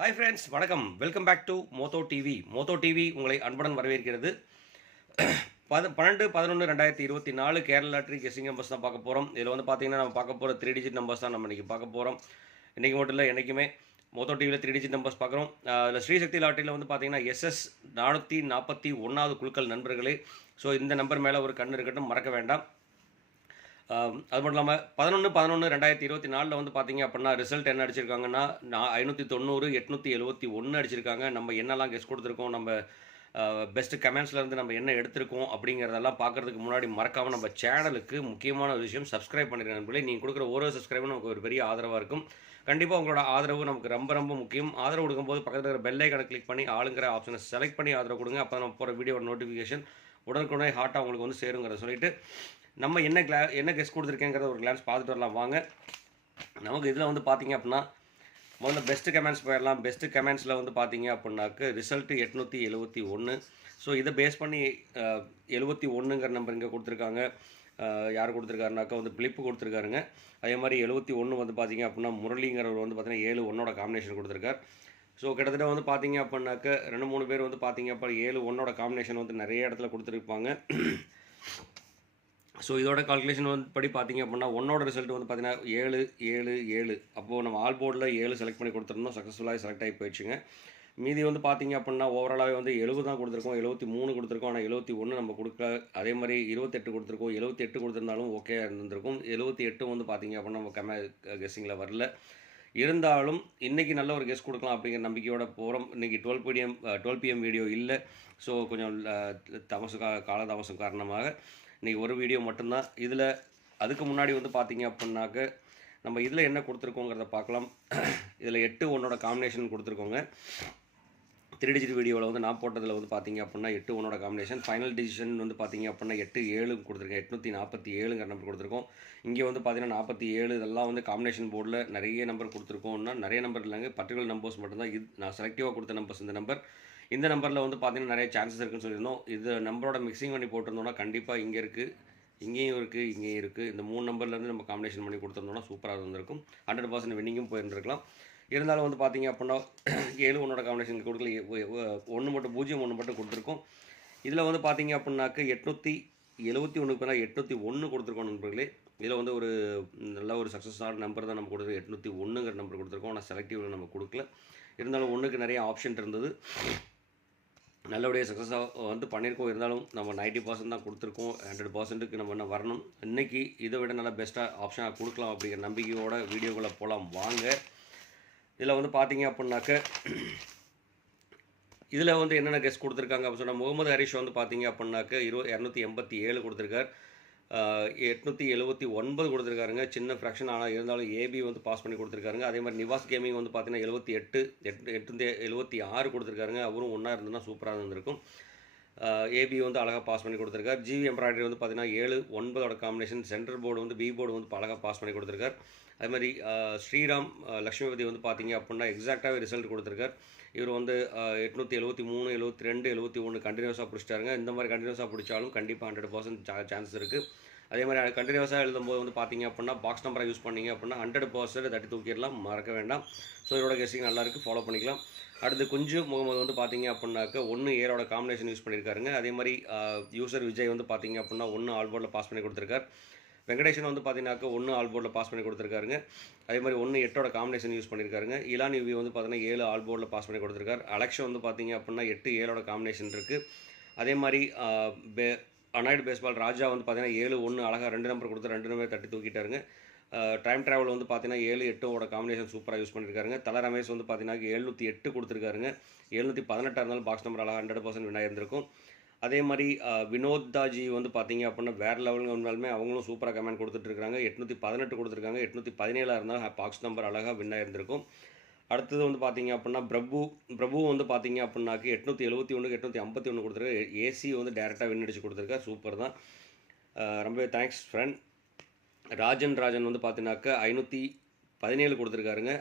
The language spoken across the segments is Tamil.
ஹாய் ஃப்ரெண்ட்ஸ், வணக்கம். Welcome back to Moto TV. Moto TV உங்களை அன்புடன் வரவேற்கிறது. 12/11/2024 கேரளா லாட்டரி கெஸ்ஸிங் நம்பர்ஸ் தான் பார்க்க போகிறோம். இதில் வந்து பார்த்தீங்கன்னா நம்ம பார்க்க போகிற 3 டிஜிட் நம்பர்ஸ் தான் நம்ம இன்றைக்கி பார்க்க போகிறோம். இன்றைக்கி மட்டும் இல்லை, என்றைக்குமே மோட்டோ டிவியில் 3 டிஜிட் நம்பர்ஸ் பார்க்குறோம். அதில் ஸ்ரீசக்தி லாட்டரியில் வந்து பார்த்தீங்கன்னா SS 441வது குழுக்கள் நண்பர்களே. ஸோ இந்த நம்பர் மேலே ஒரு கண் இருக்கட்டும், மறக்க வேண்டாம். அது மட்டும் இல்லாமல் 11/11/2024 வந்து பார்த்தீங்க அப்படின்னா ரிசல்ட் என்ன அடிச்சிருக்காங்கன்னா 590 871 அடிச்சிருக்காங்க. நம்ம என்னெல்லாம் கெஸ் கொடுத்துருக்கோம், நம்ம பெஸ்ட் கமெண்ட்ஸ்லேருந்து நம்ம என்ன எடுத்திருக்கோம் அப்படிங்கிறதெல்லாம் பார்க்குறதுக்கு முன்னாடி மறக்காமல் நம்ம சேனலுக்கு முக்கியமான ஒரு விஷயம் சப்ஸ்கிரைப் பண்ணிருக்கேன் நண்பர்களே. நீங்கள் கொடுக்குற ஒரு சப்ஸ்கிரைபும் நமக்கு ஒரு பெரிய ஆதரவாக இருக்கும். கண்டிப்பாக உங்களோட ஆதரவு நமக்கு ரொம்ப ரொம்ப முக்கியம். ஆதரவு கொடுக்கும்போது பக்கத்தில் இருக்கிற பெல் ஐக்கானை கிளிக் பண்ணி ஆளுங்கிற ஆப்ஷனை செலக்ட் பண்ணி ஆதரவு கொடுங்க. அப்போ நம்ம போகிற வீடியோட நோட்டிஃபிகேஷன் உடனுக்குடனே ஹார்ட்டாக உங்களுக்கு வந்து சேருங்கிறத சொல்லிட்டு நம்ம என்ன கெஸ் கொடுத்துருக்கேங்கிறத ஒரு கிளான்ஸ் பார்த்துட்டு வரலாம் வாங்க. நமக்கு இதில் வந்து பார்த்தீங்க அப்படின்னா முதல்ல பெஸ்ட்டு கமெண்ட்ஸ் போயிடலாம். பெஸ்ட்டு கமெண்ட்ஸில் வந்து பார்த்தீங்க அப்படின்னாக்க ரிசல்ட்டு 871. ஸோ இதை பேஸ் பண்ணி 71ங்கிற நம்பர் இங்கே கொடுத்துருக்காங்க. யார் கொடுத்துருக்காருனாக்கா வந்து பிளிப்பு கொடுத்துருக்காருங்க. அதே மாதிரி 71 வந்து பார்த்தீங்க அப்படின்னா முரளிங்கிறவர் வந்து பார்த்தீங்கன்னா 7-1 காம்பினேஷன் கொடுத்துருக்கார். ஸோ கிட்டத்தட்ட வந்து பார்த்தீங்க அப்படின்னாக்க 2-3 பேர் வந்து பார்த்தீங்க அப்போ 7-1 காம்பினேஷன் வந்து நிறைய இடத்துல கொடுத்துருப்பாங்க. ஸோ இதோட கால்குலேஷன் வந்து படி பார்த்தீங்க அப்படின்னா ஒன்னோட ரிசல்ட் வந்து பார்த்தீங்கன்னா 7-7-7. அப்போது நம்ம ஆல் போர்டில் 7 செலக்ட் பண்ணி கொடுத்துருந்தோம், சக்ஸஸ்ஃபுல்லாக செலக்ட் ஆகி போயிடுச்சுங்க. மீதி வந்து பார்த்தீங்க அப்படின்னா ஓவராலாகவே வந்து 70 தான் கொடுத்துருக்கோம், 73 கொடுத்துருக்கோம். ஆனால் 71 நம்ம கொடுக்கல. அதே மாதிரி 28 கொடுத்துருக்கோம். 78 கொடுத்துருந்தாலும் ஓகே இருந்திருக்கும். 78 வந்து பார்த்தீங்க அப்படின்னா நம்ம கெஸ்ஸிங்கில் வரல. இருந்தாலும் இன்றைக்கி நல்ல ஒரு கெஸ் கொடுக்கலாம் அப்படிங்கிற நம்பிக்கையோட போகிறோம். இன்றைக்கி 12 PM வீடியோ இல்லை. ஸோ கொஞ்சம் காலதாமசம் காரணமாக இன்றைக்கி ஒரு வீடியோ மட்டும்தான். இதில் அதுக்கு முன்னாடி வந்து பார்த்தீங்க அப்படின்னாக்க நம்ம இதில் என்ன கொடுத்துருக்கோங்கிறத பார்க்கலாம். இதில் 8-1 காம்பினேஷன் கொடுத்துருக்கோங்க. 3 டிஜிட் வீடியோவில் வந்து நான் போட்டதில் வந்து பார்த்தீங்க அப்படின்னா 8-1 காம்பினேஷன். ஃபைனல் டிசிஷன் வந்து பார்த்தீங்க அப்படின்னா 8-7 கொடுத்துருக்கேன். 847ங்கிற நம்பர் கொடுத்துருக்கோம். இங்கே வந்து பார்த்தீங்கன்னா 47. இதெல்லாம் வந்து காம்பினேஷன் போர்டில் நிறைய நம்பர் கொடுத்துருக்கோம்னா நிறைய நம்பர் இல்லைங்க, பர்டிகுலர் நம்பர்ஸ் மட்டும்தான். இது நான் செலக்டிவாக கொடுத்த நம்பர்ஸ். இந்த நம்பரில் வந்து பார்த்தீங்கன்னா நிறைய சான்சஸ் இருக்குன்னு சொல்லியிருந்தோம். இது நம்பரோட மிக்சிங் பண்ணி போட்டிருந்தோம்னா கண்டிப்பாக இங்கே இருக்குது, இங்கேயும் இருக்குது, இங்கேயும் இருக்குது. இந்த 3 நம்பர்லேருந்து நம்ம காம்பினேஷன் பண்ணி கொடுத்துருந்தோம்னா சூப்பராக இருந்திருக்கும். 100% வின்னிங்கும் போயிருந்துருக்கலாம். இருந்தாலும் வந்து பார்த்தீங்க அப்படின்னா 7-1 காம்பினேஷன் கொடுக்கல. 1 மட்டும் 0-1 மட்டும் கொடுத்துருக்கோம். இதில் வந்து பார்த்தீங்க அப்படின்னாக்க 871 பேராக 801 கொடுத்துருக்கோம் நண்பர்களே. இதில் வந்து ஒரு நல்ல ஒரு சக்ஸஸான நம்பர் தான் நம்ம கொடுத்துருக்கோம். 801ங்கிற நம்பர் கொடுத்துருக்கோம். ஆனால் செலக்டிவில் நம்ம கொடுக்கல. இருந்தாலும் 1க்கு நிறைய ஆப்ஷன் இருந்தது. நல்லபடியாக சக்ஸஸாக வந்து பண்ணியிருக்கோம். இருந்தாலும் நம்ம 90% தான் கொடுத்துருக்கோம். 100%க்கு நம்ம என்ன வரணும். இன்றைக்கி இதை விட நல்லா பெஸ்ட்டாக ஆப்ஷனாக கொடுக்கலாம் அப்படிங்கிற நம்பிக்கையோட வீடியோக்குள்ளே போகலாம் வாங்க. இதில் வந்து பார்த்தீங்க அப்படின்னாக்க இதில் வந்து என்னென்ன கெஸ்ட் கொடுத்துருக்காங்க அப்படின்னு சொன்னால் முகமது ஹரிஷ் வந்து பார்த்தீங்க அப்படின்னாக்க 287 கொடுத்துருக்கார். 879 கொடுத்துருக்காருங்க. சின்ன ஃப்ராக்ஷன், ஆனால் இருந்தாலும் ஏபி வந்து பாஸ் பண்ணி கொடுத்துருக்காருங்க. அதே மாதிரி நிவாஸ் கேமிங் வந்து பார்த்தீங்கன்னா 76 கொடுத்துருக்காருங்க. அவரும் ஒன்றா இருந்ததுன்னா சூப்பராக இருந்திருக்கும். ஏபி வந்து அழகாக பாஸ் பண்ணி கொடுத்துருக்காரு. ஜிவி எம்ப்ராய்டரி வந்து பார்த்தீங்கன்னா 7-9 காம்பினேஷன். சென்ட்ரல் போர்டு வந்து பி போர்டு வந்து அழகாக பாஸ் பண்ணி கொடுத்துருக்கார். அதே மாதிரி ஸ்ரீராம் லக்ஷ்மிபதி வந்து பார்த்தீங்க அப்படின்னா எக்ஸாக்டாகவே ரிசல்ட் கொடுத்துருக்கார். இவர் வந்து 873, 72, 71 கண்டினியூஸாக பிடிச்சிட்டாருங்க. இந்த மாதிரி கண்டினியூஸாக பிடிச்சாலும் கண்டிப்பாக 100% சான்ஸ் இருக்குது. அதே மாதிரி கண்டினியூஸாக எழுதும்போது வந்து பார்த்தீங்க அப்படின்னா பாக்ஸ் நம்பரை யூஸ் பண்ணிங்க அப்படின்னா 100% தட்டி தூக்கிடலாம், மறக்க வேண்டாம். ஸோ இதோட கெஸ்ஸிங் நல்லாயிருக்கு, ஃபாலோ பண்ணிக்கலாம். அடுத்து குஞ்சு முகமது வந்து பார்த்தீங்க அப்படின்னாக்க 1-7 காம்பினேஷன் யூஸ் பண்ணியிருக்காருங்க. அதே மாதிரி யூசர் விஜய் வந்து பார்த்தீங்க அப்படின்னா 1 ஆல் போர்டில் பாஸ் பண்ணி கொடுத்துருக்கார். வெங்கடேஷன் வந்து பார்த்தீங்கன்னாக்க 1 ஆல் போர்டில் பாஸ் பண்ணி கொடுத்துருக்காருங்க. அதே மாதிரி 1-8 காம்பினேஷன் யூஸ் பண்ணியிருக்காருங்க. இலான் யூவி வந்து பார்த்தீங்கன்னா 7 ஆல் போர்டில் பாஸ் பண்ணி கொடுத்துருக்காரு. அலெக்ஷா வந்து பார்த்தீங்க அப்படின்னா 8-7 காம்பினேஷன் இருக்குது. அதே மாதிரி அனாய்டு பேஸ்பால் ராஜா வந்து பார்த்தீங்கன்னா 7-1 அழகாக 2 நம்பர் கொடுத்து 2 நம்பர் தட்டி தூக்கிட்டாருங்க. டைம் ட்ராவல் வந்து பார்த்தீங்கன்னா 7-8 காம்பினேஷன் சூப்பராக யூஸ் பண்ணியிருக்காருங்க. தல ரமேஷ் வந்து பார்த்தீங்கன்னா 708 கொடுத்துருக்காருங்க. 718 இருந்தாலும் பாக்ஸ் நம்பர் அழகாக 100% வின் ஆகியிருந்திருக்கும். அதே மாதிரி வினோத்தாஜி வந்து பார்த்தீங்க அப்படின்னா வேறு லெவலுங்க. இருந்தாலுமே அவங்களும் சூப்பராக கமெண்ட் கொடுத்துட்ருக்காங்க. 818 கொடுத்துருக்காங்க. 817 இருந்தாலும் பாக்ஸ் நம்பர் அழகாக வின் ஆகியிருந்திருக்கும். அடுத்தது வந்து பார்த்தீங்க அப்படின்னா பிரபு வந்து பார்த்தீங்க அப்படின்னாக்கி 871 851 கொடுத்துருக்காரு. ஏசி வந்து டேரெக்டாக வின் அடிச்சு கொடுத்துருக்காரு. சூப்பர் தான், ரொம்பவே தேங்க்ஸ் ஃப்ரெண்ட். ராஜன் வந்து பார்த்தீங்கன்னாக்கா 517 கொடுத்துருக்காருங்க.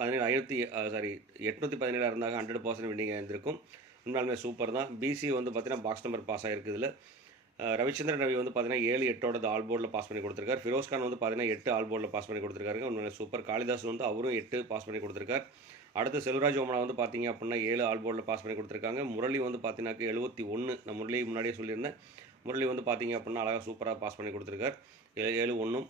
817 இருந்தாங்க 100% வின்னிங் ஆகியிருந்திருக்கும். உண்மையாலுமே சூப்பர் தான். பிசி வந்து பார்த்தீங்கன்னா பாக்ஸ் நம்பர் பாஸ் ஆகிருக்கு. இதில் ரவிச்சந்திரன் ரவி வந்து பார்த்தீங்கன்னா 7 8ஓட ஆல் போர்டில் பாஸ் பண்ணி கொடுத்துருக்காரு. ஃபிரோஸ்கான் வந்து பார்த்தீங்கன்னா 8 ஆல் போர்டில் பாஸ் பண்ணி கொடுத்துருக்காருங்க. உண்மையிலே சூப்பர். காளிதாஸ் வந்து அவரும் 8 பாஸ் பண்ணி கொடுத்துருக்கார். அடுத்து செல்வராஜ் ஓமனா வந்து பார்த்தீங்க அப்படின்னா 7 ஆல் போர்டில் பாஸ் பண்ணி கொடுத்துருக்காங்க. முரளி வந்து பார்த்தீங்கன்னாக்க 71. நான் முரளி முன்னாடியே சொல்லியிருந்தேன். முரளி வந்து பார்த்தீங்க அப்படின்னா அழகாக சூப்பராக பாஸ் பண்ணி கொடுத்துருக்கார். 7-1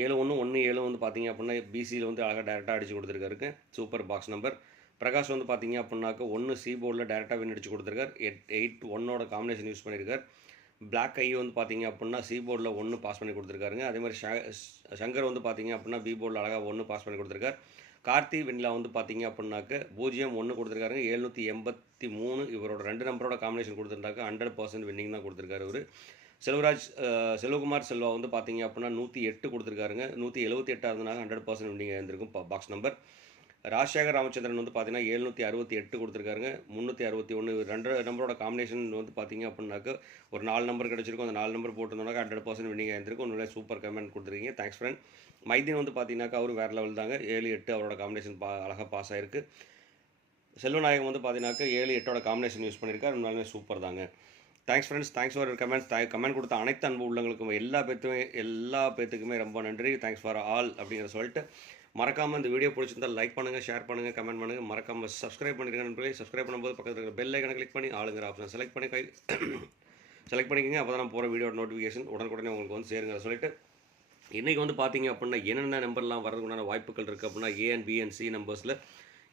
1-7 வந்து பார்த்தீங்க அப்படின்னா பிசியில் வந்து அழகாக டேரெக்டாக அடித்து கொடுத்துருக்காருங்க. Super box number. பிரகாஷ் வந்து பார்த்தீங்க அப்படின்னாக்க 1 சி போர்டில் டேரெக்டாக வின் அடிச்சு கொடுத்துருக்கார். 8-1ஓட காம்பினேஷன் யூஸ் பண்ணியிருக்கார். பிளாக் ஐ வந்து பார்த்தீங்க அப்படின்னா சி போர்டில் 1 பாஸ் பண்ணி கொடுத்துருக்காருங்க. அதே மாதிரி சங்கர் வந்து பார்த்தீங்க அப்படின்னா பி போர்டில் அழகாக 1 பாஸ் பண்ணி கொடுத்துருக்கார். கார்த்தி வெண்ணிலா வந்து பார்த்தீங்க அப்படின்னாக்க 0-1 கொடுத்துருக்காருங்க. 783 இவரோட 2 நம்பரோட காம்பினேஷன் கொடுத்துருந்தாக்க 100% வின்னிங் தான் கொடுத்துருக்காரு இவர். செல்வகுமார் செல்வா வந்து பார்த்தீங்க அப்படின்னா 108 கொடுத்துருக்காருங்க. 178 இருந்தனால 100% வின்னிங் இருந்திருக்கும் பாக்ஸ் நம்பர். ராஜசேகர் ராமச்சந்திரன் வந்து பார்த்தீங்கன்னா 768 கொடுத்துருக்காருங்க. 361 2 நம்பரோட காம்பினேஷன் வந்து பார்த்தீங்க அப்படின்னாக்க ஒரு 4 நம்பர் கிடச்சிருக்கும். அந்த 4 நம்பர் போட்டிருந்தோம்னாக்க 100% வின்னிங் ஆயிருந்திருக்கும். உண்மையிலே சூப்பர் கமெண்ட் கொடுத்துருக்கீங்க. Thanks friend. மைதீன் வந்து பார்த்தீங்கன்னாக்கா அவர் வேறு லெவல் தாங்க. 7-8 அவரோட காம்பினேஷன் அழகாக பாஸ் ஆயிருக்கு. செல்வநாயகம் வந்து பார்த்தீங்கன்னாக்கா 7-8ஓட காம்பினேஷன் யூஸ் பண்ணியிருக்காரு. உண்மையிலே சூப்பர் தாங்க. Thanks friends. Thanks for comments. Comment கொடுத்த அனைத்து அன்பு உள்ளவங்களுக்கும் எல்லா பேத்துக்குமே ரொம்ப நன்றி. தேங்க்ஸ் ஃபார் ஆல் அப்படிங்கிற சொல்லிட்டு மறக்காமல் இந்த வீடியோ பிடிச்சிருந்தால் லைக் பண்ணுங்கள், ஷேர் பண்ணுங்கள், கமெண்ட் பண்ணுங்கள். மறக்காமல் சப்ஸ்கிரைப் பண்ணிருங்க நண்பர்களே. சப்ஸ்கிரைப் பண்ணும்போது பக்கத்தில் இருக்கிற பெல் ஐக்கனை கிளிக் பண்ணி ஆளுங்கிற ஆப்ஷன் செலக்ட் பண்ணிக்கோங்க. அப்போ தான் நான் போகிற வீடியோ நோட்டிஃபிகேஷன் உடனுக்குடனே உங்களுக்கு வந்து சேருங்க சொல்லிட்டு இன்றைக்கி வந்து பார்த்தீங்க அப்படின்னா என்னென்ன நம்பர்லாம் வரதுக்குண்டான வாய்ப்புகள் இருக்குது அப்படின்னா A and B and C நம்பர்ஸில்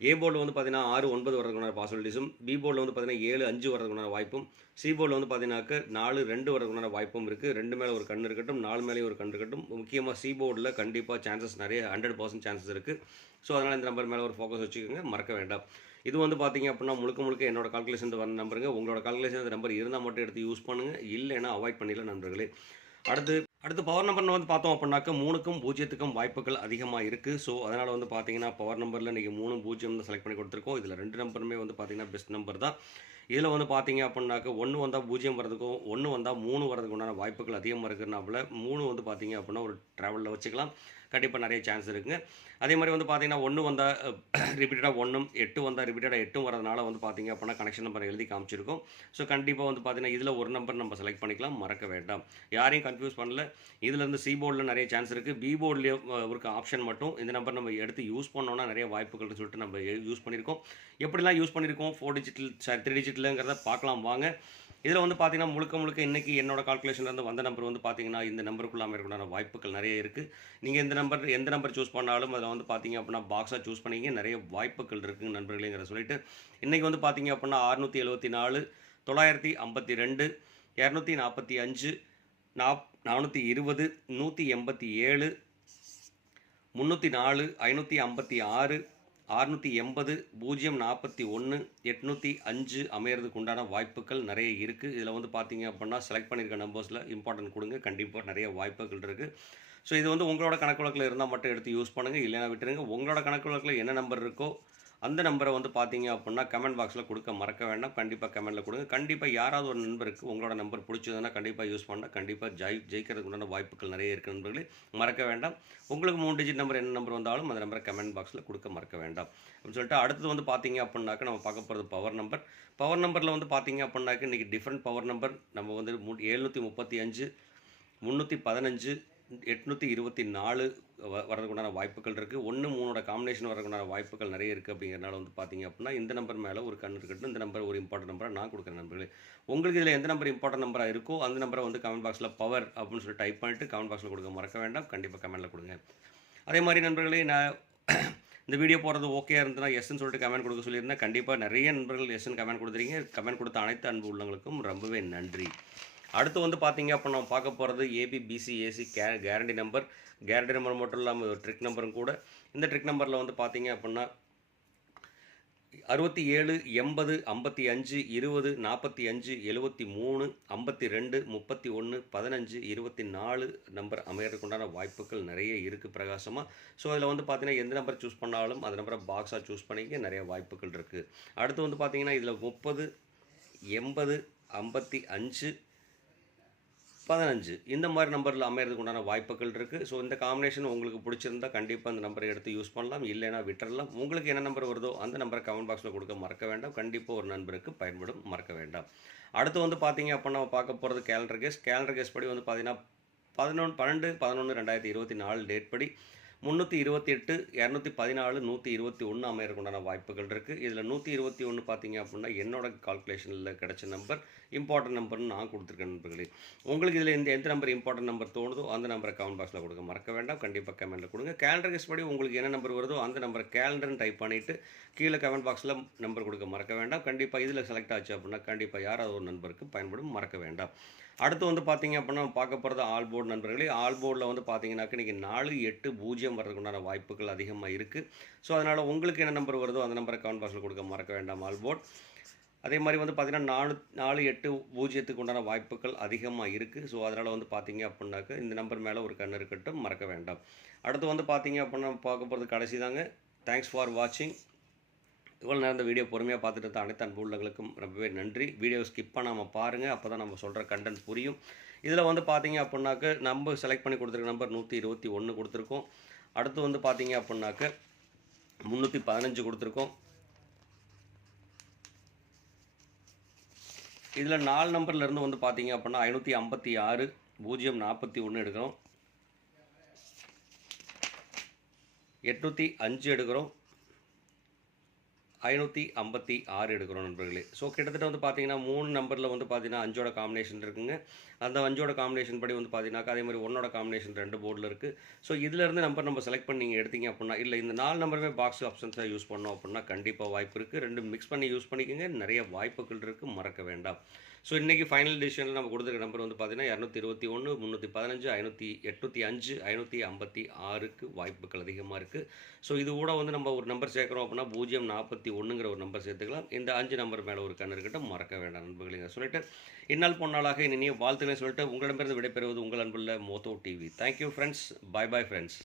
ஏ போர்டில் வந்து பார்த்தீங்கன்னா 6-9 வரதுக்குண்டான பாசிபிலிட்டிஸும், பி போர்டில் வந்து பார்த்தீங்கன்னா 7-5 வரதுக்குண்டான வாய்ப்பும், சி போர்டில் வந்து பார்த்தீங்கன்னாக்க 4-2 வரதுக்குண்டான வாய்ப்பும் இருக்குது. 2 மேலே ஒரு கண் இருக்கட்டும், 4 மேலே ஒரு கண் இருக்கட்டும். முக்கியமாக சி போர்டில் கண்டிப்பாக சான்சஸ் நிறைய 100% சான்சஸ் இருக்குது. ஸோ அதனால் இந்த நம்பர் மேலே ஒரு ஃபோக்கஸ் வச்சுக்கோங்க, மறக்க வேண்டாம். இது வந்து பார்த்தீங்க அப்படின்னா முழுக்க என்னோட கால்குலேஷன் வர நம்பருங்க. உங்களோட கால்குலேஷன் அந்த நம்பர் இருந்தால் மட்டும் எடுத்து யூஸ் பண்ணுங்கள், இல்லைன்னா அவாய்ட் பண்ணிடலாம் நண்பர்களே. அடுத்து பவர் நம்பர்னு வந்து பார்த்தோம் அப்படின்னாக்க 3க்கும் 0க்கும் வாய்ப்புகள் அதிகமாக இருக்குது. ஸோ அதனால் வந்து பார்த்தீங்கன்னா பவர் நம்பரில் இன்றைக்கி 3 0 தான் செலக்ட் பண்ணி கொடுத்துருக்கோம். இதில் 2 நம்பருமே வந்து பார்த்தீங்கன்னா பெஸ்ட் நம்பர் தான். இதில் வந்து பார்த்தீங்க அப்படின்னாக்க 1 வந்தால் 0 வரதுக்கும் 1 வந்தால் 3 வரதுக்கு உண்டான வாய்ப்புகள் அதிகமாக இருக்கிறனால 3 வந்து பார்த்தீங்க அப்படின்னா ஒரு ட்ராவலில் வச்சுக்கலாம். கண்டிப்பாக நிறைய சான்ஸ் இருக்குங்க. அதே மாதிரி வந்து பார்த்தீங்கன்னா 1 வந்தால் ரிப்பீட்டடாக 1ம் 8 வந்தால் ரிப்பீட்டடாக 8ம் வரதுனால வந்து பார்த்தீங்க அப்படின்னா கனெக்ஷன் நம்பர் எழுதி காமிச்சிருக்கும். ஸோ கண்டிப்பாக வந்து பார்த்தீங்கன்னா இதில் ஒரு நம்பர் நம்ம செலக்ட் பண்ணிக்கலாம், மறக்க வேண்டாம். யாரையும் கன்ஃபியூஸ் பண்ணல. இதிலேருந்து சி போர்டில் நிறைய சான்ஸ் இருக்குது. பி போர்ட்லேயும் ஒரு ஆப்ஷன் மட்டும் இந்த நம்பர் நம்ம எடுத்து யூஸ் பண்ணோன்னா நிறைய வாய்ப்புகள்னு சொல்லிட்டு நம்ம யூஸ் பண்ணியிருக்கோம். எப்படிலாம் யூஸ் பண்ணியிருக்கோம் 4 டிஜிட்டில் 3 டிஜிட்டில்ங்கிறத பார்க்கலாம் வாங்க. இதில் வந்து பார்த்தீங்கன்னா முழுக்க இன்றைக்கி என்னோட கால்குலேஷன்லேருந்து வந்த நம்பர் வந்து பார்த்தீங்கன்னா இந்த நம்பருக்குள்ள அமைக்கிறதுக்கான வாய்ப்புகள் நிறைய இருக்குது. நீங்கள் எந்த நம்பர் சூஸ் பண்ணாலும் அதில் வந்து பார்த்தீங்க அப்படின்னா பாக்ஸாக சூஸ் பண்ணிங்க நிறைய வாய்ப்புகள் இருக்குது நண்பர்களேங்கிற சொல்லிட்டு இன்றைக்கி வந்து பார்த்தீங்க அப்படின்னா 674 952 245 420 187 304 556 680 041 805 அமையறதுக்கு உண்டான வாய்ப்புகள் நிறைய இருக்குது. இதில் வந்து பார்த்தீங்க அப்படின்னா செலக்ட் பண்ணியிருக்க நம்பர்ஸில் இம்பார்ட்டன்ட் கொடுங்க, கண்டிப்பாக நிறைய வாய்ப்புகள் இருக்குது. ஸோ இது வந்து உங்களோட கணக்கு வழக்கில் இருந்தால் மட்டும் எடுத்து யூஸ் பண்ணுங்கள், இல்லைனா விட்டுருங்க. உங்களோட கணக்கு வழக்கில் என்ன நம்பர் இருக்கோ அந்த நம்பரை வந்து பார்த்தீங்க அப்படின்னா கமெண்ட் பாக்ஸில் கொடுக்க மறக்க வேண்டாம். கண்டிப்பாக கமெண்ட்டில் கொடுங்க. கண்டிப்பாக யாராவது ஒரு நண்பருக்கு உங்களோட நம்பர் பிடிச்சதுன்னா கண்டிப்பாக யூஸ் பண்ணால் கண்டிப்பாக ஜெயிக்கிறதுக்கு உண்டான வாய்ப்புகள் நிறைய இருக்குது நண்பர்களே, மறக்க வேண்டாம். உங்களுக்கு 3 டிஜிட் நம்பர் என்ன நம்பர் வந்தாலும் அந்த நம்பரை கமெண்ட் பாக்ஸில் கொடுக்க மறக்க வேண்டாம் அப்படின்னு சொல்லிட்டு அடுத்தது வந்து பார்த்தீங்க அப்படின்னாக்க நம்ம பார்க்க போகிறது பவர் நம்பரில் வந்து பார்த்தீங்க அப்படின்னாக்க இன்றைக்கி டிஃப்ரெண்ட் பவர் நம்பர் நம்ம வந்து 735 315 824 வரதுக்குண்டான வாய்ப்புகள் இருக்குது. 1 3ஓட காம்பினேஷன் வரதுக்குண்டான வாய்ப்புகள் நிறைய இருக்குது. அப்படிங்கிறனால வந்து பார்த்தீங்க அப்படின்னா இந்த நம்பர் மேலே ஒரு கண் இருக்கட்டும். இந்த நம்பர் ஒரு இம்பார்ட்டன்ட் நம்பராக நான் கொடுக்குறேன் நண்பர்களே. உங்களுக்கு இதில் எந்த நம்பர் இம்பார்ட்டன்ட் நம்பராக இருக்கோ அந்த நம்பரை வந்து கமெண்ட் பாக்ஸில் பவர் அப்படின்னு சொல்லி டைப் பண்ணிட்டு கமெண்ட் பாக்ஸில் கொடுக்க மறக்க வேண்டாம். கண்டிப்பாக கமெண்ட்டில் கொடுங்க. அதே மாதிரி நண்பர்களே, நான் இந்த வீடியோ போகிறது ஓகே இருந்ததுன்னா எஸ்ன்னு சொல்லிட்டு கமெண்ட் கொடுக்க சொல்லியிருந்தேன். கண்டிப்பாக நிறைய நண்பர்கள் எஸ்ன்னு கமெண்ட் கொடுத்துறீங்க. கமெண்ட் கொடுத்த அனைத்து அன்பு உள்ளவங்களுக்கும் ரொம்பவே நன்றி. அடுத்து வந்து பார்த்தீங்க அப்போ நம்ம பார்க்க போகிறது AB PC AC guarantee number மட்டும் இல்லாமல் ஒரு ட்ரிக் நம்பரும் கூட. இந்த ட்ரிக் நம்பரில் வந்து பார்த்தீங்க அப்படின்னா 67 80 55 20 45 73 52 31 15 24 நம்பர் அமையறதுக்கு உண்டான வாய்ப்புகள் நிறைய இருக்குது பிரகாசமாக. ஸோ அதில் வந்து பார்த்தீங்கன்னா எந்த நம்பர் சூஸ் பண்ணாலும் அந்த நம்பரை பாக்ஸாக சூஸ் பண்ணிக்க நிறைய வாய்ப்புகள் இருக்குது. அடுத்து வந்து பார்த்தீங்கன்னா இதில் 30 80 55 15 இந்த மாதிரி நம்பரில் அமையறதுக்கு உண்டான வாய்ப்புகள் இருக்குது. ஸோ இந்த காம்பினேஷன் உங்களுக்கு பிடிச்சிருந்தா கண்டிப்பாக அந்த நம்பரை எடுத்து யூஸ் பண்ணலாம். இல்லைனா விட்டுறலாம். உங்களுக்கு என்ன நம்பர் வருதோ அந்த நம்பரை கமெண்ட் பாக்ஸில் கொடுக்க மறக்க வேண்டாம். கண்டிப்பாக ஒரு நண்பருக்கு பயன்படும், மறக்க வேண்டாம். அடுத்து வந்து பார்த்தீங்க அப்படின்னா நம்ம பார்க்க போகிறது கேலண்டர் கேஸ். கேலண்டர் கேஸ் படி வந்து பார்த்தீங்கன்னா 12/11/2024 டேட் படி 328, 214, 121 அமையறதுக்கு உண்டான வாய்ப்புகள் இருக்குது. இதில் 121 பார்த்தீங்க அப்படின்னா என்னோட கால்குலேஷனில் கிடைச்ச நம்பர் இம்பார்ட்டன்ட் நம்பர்னு நான் கொடுத்துருக்கேன் நண்பர்களே. உங்களுக்கு இதில் எந்த நம்பர் இம்பார்ட்டன்ட் நம்பர் தோணுதோ அந்த நம்பரை கமெண்ட் பாக்ஸில் கொடுக்க மறக்க வேண்டாம். கண்டிப்பாக கமெண்ட்டில் கொடுங்க. கேலண்டர் கேஸ் படி உங்களுக்கு என்ன நம்பர் வருதோ அந்த நம்பரை கேலண்டர்னு டைப் பண்ணிவிட்டு கீழே கமெண்ட் பாக்ஸில் நம்பர் கொடுக்க மறக்க வேண்டாம். கண்டிப்பாக இதில் செலக்ட் ஆச்சு அப்படின்னா கண்டிப்பாக யாராவது ஒரு நண்பருக்கு பயன்படும், மறக்க வேண்டாம். அடுத்து வந்து பார்த்தீங்க அப்படின்னா பார்க்க போகிறது ஆல் போர்டு நண்பர்களே. ஆல் போர்டில் வந்து பார்த்தீங்கன்னாக்க இன்றைக்கி 4-8-0 வர்றதுக்கு உண்டான வாய்ப்புகள் அதிகமாக இருக்குது. ஸோ அதனால் உங்களுக்கு என்ன நம்பர் வருதோ அந்த நம்பரை கமெண்ட் பாக்ஸில் கொடுக்க மறக்க வேண்டாம் ஆல் போர்டு. அதே மாதிரி வந்து பார்த்தீங்கன்னா 4-8-0க்கு உண்டான வாய்ப்புகள் அதிகமாக இருக்குது. ஸோ அதனால் வந்து பார்த்தீங்க அப்படின்னாக்க இந்த நம்பர் மேலே ஒரு கண் இருக்கட்டும், மறக்க வேண்டாம். அடுத்து வந்து பார்த்தீங்க அப்படின்னா பார்க்க போகிறது கடைசி தாங்க. தேங்க்ஸ் ஃபார் வாட்சிங். இவ்வளோ நேரம் இந்த வீடியோ பொறுமையாக பார்த்துட்டு இருந்த அனைத்து அன்பு உள்ளவங்களுக்கும் ரொம்பவே நன்றி. வீடியோ ஸ்கிப் பண்ணாமல் பாருங்கள், அப்போ தான் நம்ம சொல்கிற கண்டென்ட் புரியும். இதில் வந்து பார்த்தீங்க அப்படின்னாக்க நம்ம செலக்ட் பண்ணி கொடுத்துருக்க நம்பர் 121 கொடுத்துருக்கோம். அடுத்து வந்து பார்த்தீங்க அப்படின்னாக்க 315 கொடுத்துருக்கோம். இதில் 4 நம்பர்லேருந்து வந்து பார்த்தீங்க அப்படின்னா 556, 041 எடுக்கிறோம், 805 எடுக்கிறோம், 556 எடுக்கிறோம் நண்பர்களே. ஸோ கிட்டத்தட்ட வந்து பார்த்தீங்கன்னா 3 நம்பரில் வந்து பார்த்தீங்கன்னா 5ஓட காம்பினேஷன் இருக்குங்க. அந்த 5ஓட காம்பினேஷன் படி வந்து பார்த்தீங்கன்னாக்கா அதே மாதிரி 1ஓட காம்பினேஷன் 2 போர்டில் இருக்குது. ஸோ இதிலேருந்து நம்பர் நம்ம செலக்ட் பண்ணி நீங்கள் எடுத்தீங்க அப்படின்னா, இல்லை இந்த 4 நம்பருமே பாக்ஸ் ஆப்ஷன்ஸாக யூஸ் பண்ணோம் அப்படின்னா கண்டிப்பாக வாய்ப்பு இருக்குது. 2 மிக்ஸ் பண்ணி யூஸ் பண்ணிக்கோங்க, நிறைய வாய்ப்புகள் இருக்குது, மறக்க வேண்டாம். ஸோ இன்றைக்கி ஃபைனல் டிசிஷனில் நம்ம கொடுத்துருக்க நம்பர் வந்து பார்த்தீங்கன்னா 221, 315, 805, 556க்கு வாய்ப்புகள் அதிகமாக இருக்குது. ஸோ இது கூட வந்து நம்ம ஒரு நம்பர் சேர்க்குறோம் அப்படின்னா 041ங்கிற ஒரு நம்பர் சேர்த்துக்கலாம். இந்த 5 நம்பர் மேலே ஒரு கண் இருக்கட்டும், மறக்க வேண்டாம் நண்பர்களே. சொல்லிட்டு இந்நாள் பொன்னாளாக இனிய வாழ்த்துக்களை சொல்லிட்டு உங்களிடமிருந்து விடைபெறுவது உங்கள் அன்புள்ள Moto TV. Thank you friends. Bye bye friends.